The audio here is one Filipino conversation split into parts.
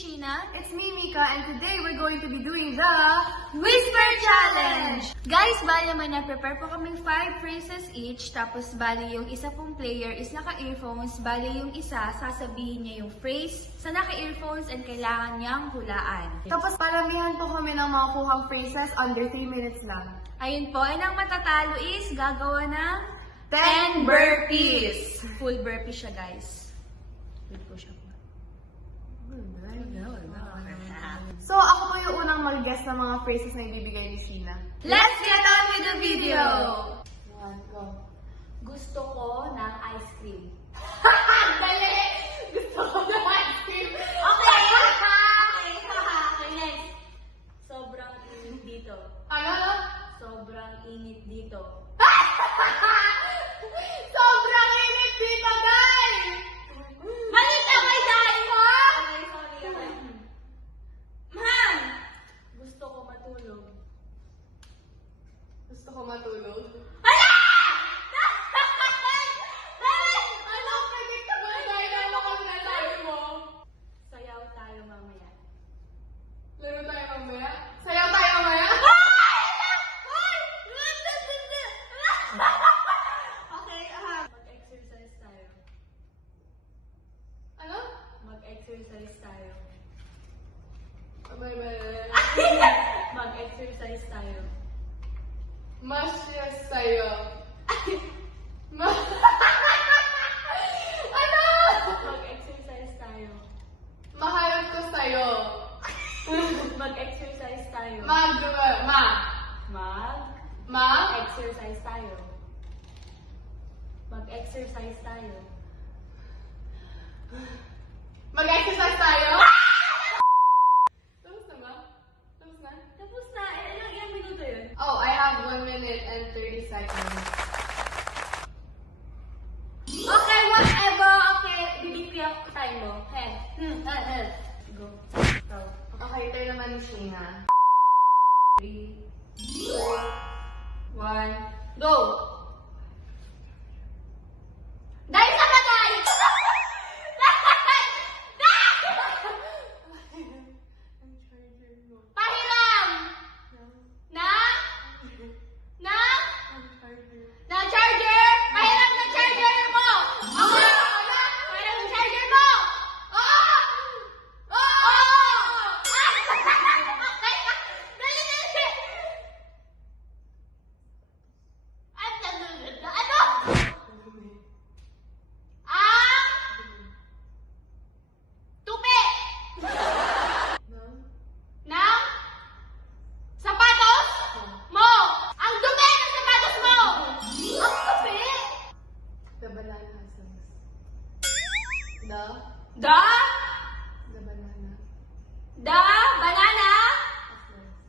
Sheena. It's me, Mika, and today we're going to be doing the Whisper Challenge! Guys, bali naman na-prepare po kaming 5 phrases each. Tapos bali yung isa pong player is naka-earphones. Bali yung isa, sasabihin niya yung phrase sa naka-earphones and kailangan niyang hulaan. Tapos paramihan po kami ng mga kuhang phrases under 3 minutes lang. Ayun po, and ang matatalo is gagawa ng 10 burpees! Full burpee siya, guys. Wait po siya. So, ako po yung unang mag-guess ng mga phrases na ibibigay ni Sheena. Let's get on with the video! 1, go. Gusto ko ng ice cream. Dali! Gusto ko ng ice cream! Okay! Okay, next. Sobrang init dito. Ano? Sobrang init dito. Sobrang init dito, guys! Mali ka ba dahil mo? Okay, sorry. Ma'am! Gusto ko matulog. Gusto ko matulog. Ala! Ano? Predictable tayo na ako na tayo mo. Sayaw tayo mamaya. Laro tayo mamaya? Sayaw tayo mamaya? Okay, mag-exercise tayo. Ano? Mag-exercise tayo. Bye-bye. Mag-exercise tayo. Mas yes sa'yo. Ano? Mag-exercise tayo. Mahal ko sa'yo. Mag-exercise tayo. Mag-exercise tayo. Mag-exercise tayo. Mag-exercise tayo? Tapos na ba? Tapos na? Tapos na. Ilang minuto yun? Oh, I have 1 minute and 30 seconds. Okay, whatever. Okay, bibigyan ko time mo. Hey. Go. Go. Okay, ito naman ni Sheena. 3, 2, 1, go! Dahil sa patay! Pahiram! Na charger! Pahiram ng charger mo! Okay! Pahiram ng charger mo! Oo! The banana has legs. The banana The banana has legs.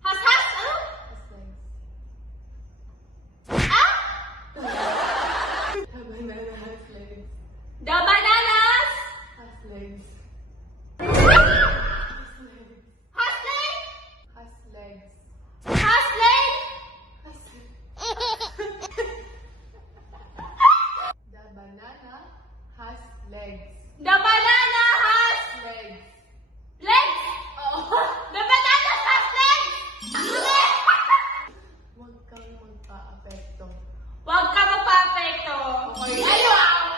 has ano? Has legs. Ah? The banana has legs. The bananas Has legs. has legs? Has legs. Has legs? Has legs. The banana has legs. The banana has Legs. legs? Oh. The banana has legs? Huwag kang magpa-apekto. Huwag ka magpa-apekto. Okay. Ayaw!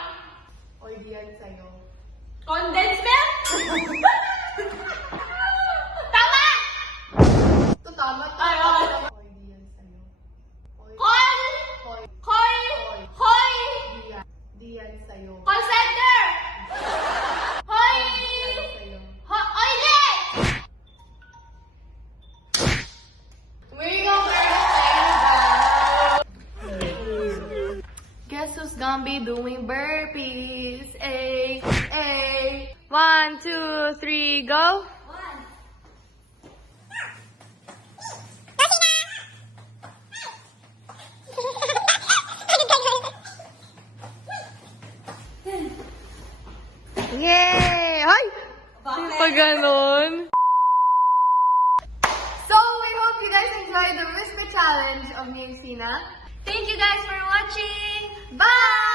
O diyan sa'yo. Condensed milk? Tama! Ito tama. Ay, ay. O diyan sa'yo. Oy. Call! Hoy. Hoy! Hoy! Diyan. Diyan sa'yo. Call center! Hoy! Diyan sa'yo. Oyle! We gonna Guess who's gonna be doing burpees? A, 1, 2, 3, go. One. Yay! Ay! Pag ganon. So, we hope you guys enjoyed the Whisper Challenge of me and Sheena. Thank you guys for watching! Bye!